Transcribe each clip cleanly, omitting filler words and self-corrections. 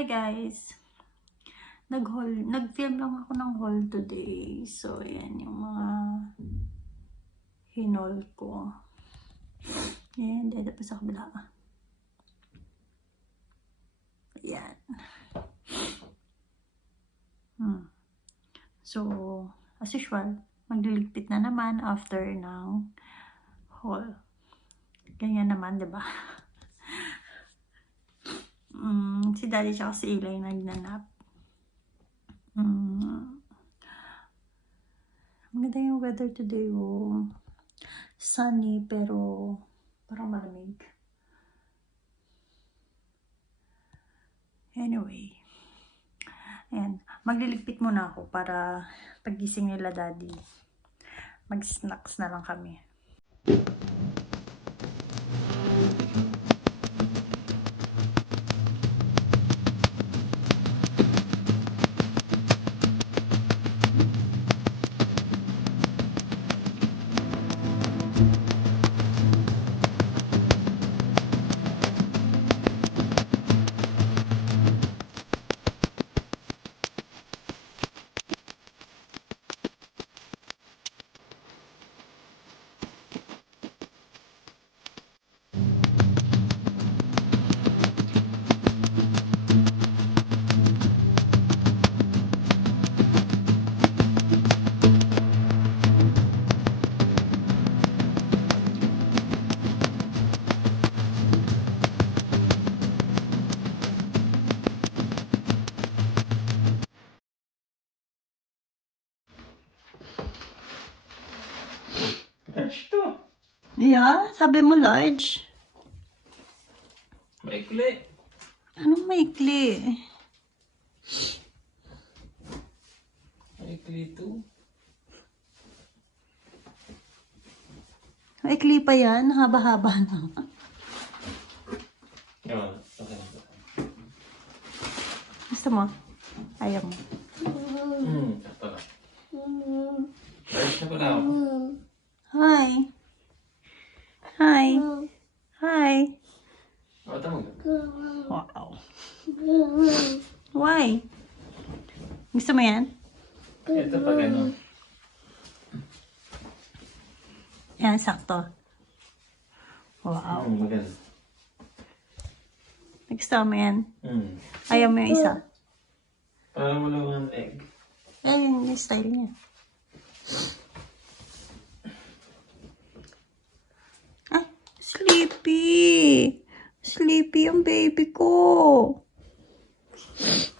Hi guys! Nag-film lang ako ng haul today. So, ayan yung mga hinol ko. Ayan, dito pa sa kabila. Ayan. So, as usual, magliligpit na naman after ng haul. Ganyan naman, diba? Si Daddy tsaka si Eli nagnanap. Maganda yung weather today, oh. Sunny, pero parang malamig. Anyway. Ayan. Magliligpit muna ako para pagising nila Daddy, mag-snacks na lang kami. Large to. Yeah, sabi mo large. Maikli. Anong maikli? Maikli to. Maikli pa yan, haba-haba na. Yun. Okay. Gusto mo? Ayaw mo. Ito na. Large na pala ako. Hi. Hi. Hi. O, tama ka. Wow. Why? Gusto mo yan? Ito pa gano'n. Yan, sakto. Wow. Maganda. Gusto mo yan? Ayaw mo yung isa? Parang walang egg. Yan yung style niya. Ah, sleepy. Sleepy yung baby ko.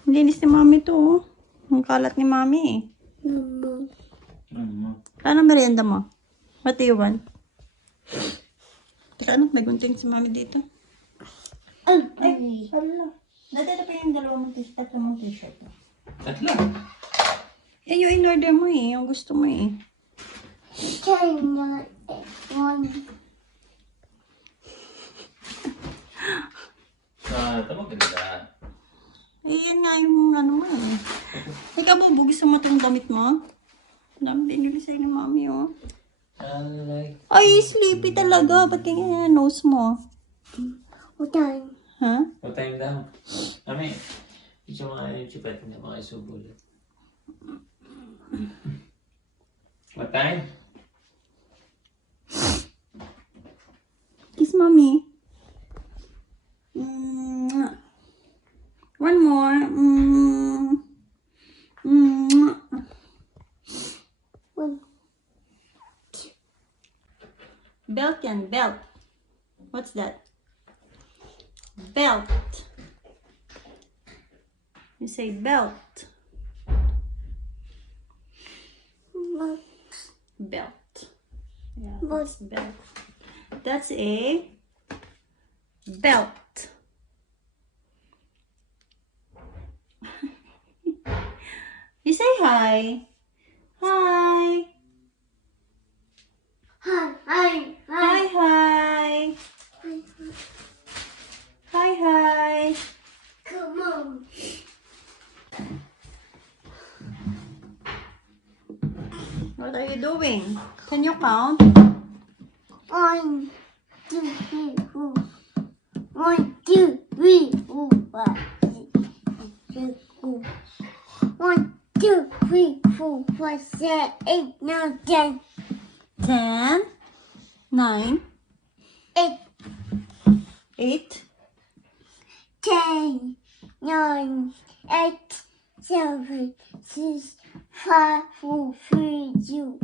Linis ni mami to. Oh. Ang kalat ni mami. Ano merienda mo? What do you want? Teka, ano? May gunting si mami dito. Ay, hala. Dati na pa yung dalawang t-shirt, tatlong t-shirt. Tatlo. Yan yung in-order mo eh. Yung gusto mo eh. Ito maganda. Eh, yan nga yung ano mo eh. Ikaw ba, gusto mo itong damit mo? Dami binili sa'yo ng mami oh. Ay, sleepy talaga. Ba't kaya yung nose mo? Ha? What time daw? Mami, ito mga chipet na mga isubol. What time? Kiss mommy. One more. Belt yan, belt. What's that? Belt. You say belt. Belt. Yeah, that's belt. That's a belt. You say hi. Hi. Hi, hi. Hi, hi. Come on. What are you doing? Can you count? 1, 2, 3, 4. 1, 2, 3, 4, 5, 6, 6, 1, 2, 3, 4, 5, 6, 8, 9, 10. 10, 9, 8, 8, 10, 9, 8, 7, 6, 5, 4, 3, 2,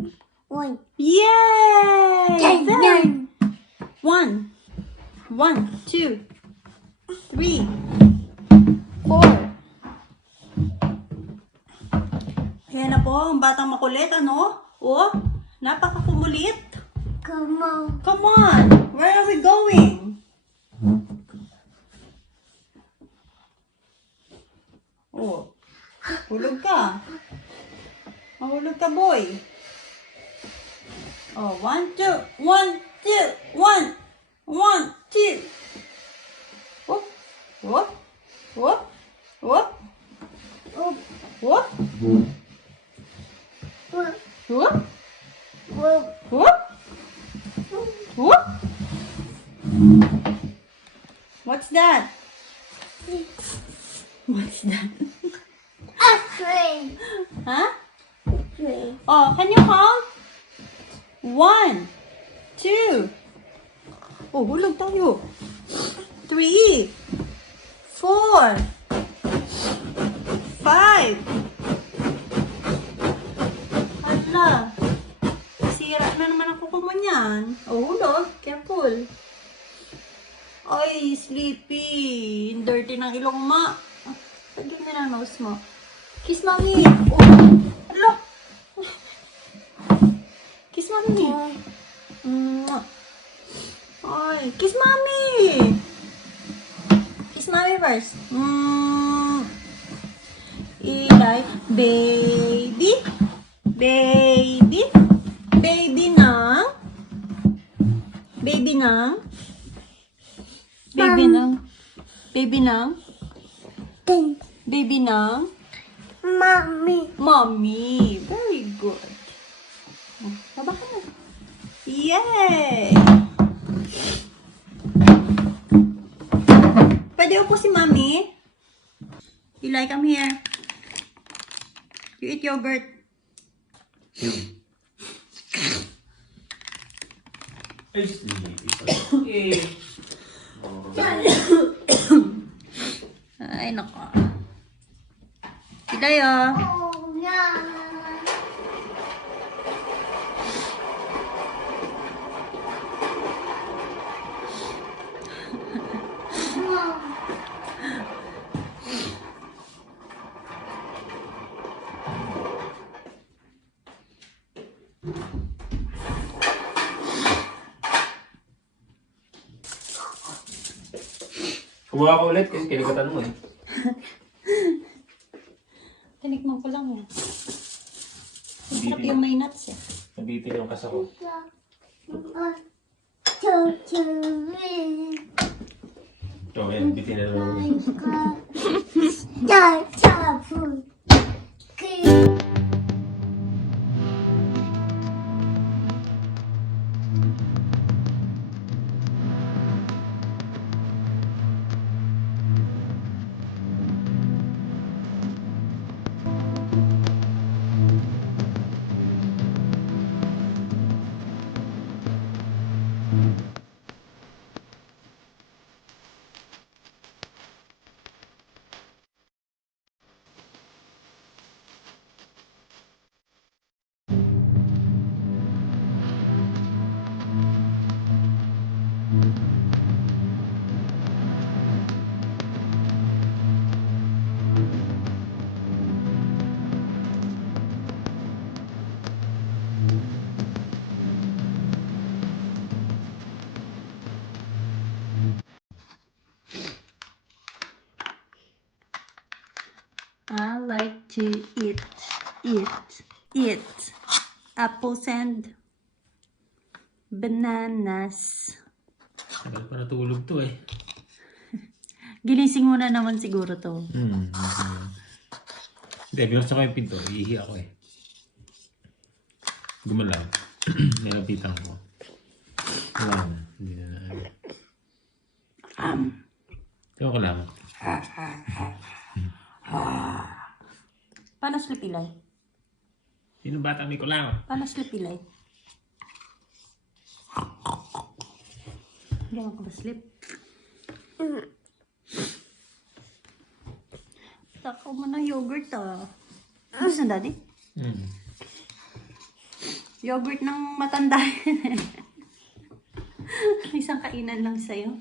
1. Yay! 10, 9. 1, 1, 2, 3, 4. Ayan na po, ang batang makulit, ano? Oh, napakakumulit. Come on. Come on, where are we going? Oh, hulog ka. Mahulog ka, boy. Oh, 1, 2, 1, 2, 1, 1, 2. Whoop, whoop, whoop, whoop, Oh, whoop, oh, whoop, oh, whoop, whoop. What's that? What's that? a tree. Huh? Tree. Oh, can you count? 1, 2. Oh, hulog tayo. 3, 4, 5. Hala. Sira na naman ang kuko mo niyan. Oh, hulog. Careful. Ay, sleepy. Dirty ng ilong mo. Lagyan mo ng nose mo. Kiss mommy. Oh, hala. Kiss mommy. Mwah. Ay, kiss mommy. Kiss mommy first. Eli, baby. Baby. Baby nang. Baby nang. Baby nang. Baby nang. Then, Baby nang. mommy. Mommy. Very good. Oh, baba ka na. Yay! Pwede upo si Mommy? Eli, come here. You eat yogurt. Ay, sleepy pa. Eh. Ay, nako. Eli, oh. Oh, no. Kumuha ka ulit kasi kinikatan mo eh. Tinikman ko lang yan. Sarap yung may nuts eh. Nabitin yung kasa ko. 1, 2, 3. So, ayan, bitin na naman. Start food. I like to eat apples and bananas. Tagal pa natulog to eh. Ginising mo na naman siguro to. Hindi, binuksan ko yung pinto. Iihi ako eh. Gumalaw. Nilapitan ko. Wala na. Hindi na na. Ewan ko lang. Paano slipilay? Sino bata may kulang? Paano slipilay? Gawa ko ba slip? Takaw mo ng yogurt ah. Gusto na, Daddy? Yogurt ng matanda. Isang kainan lang sa'yo.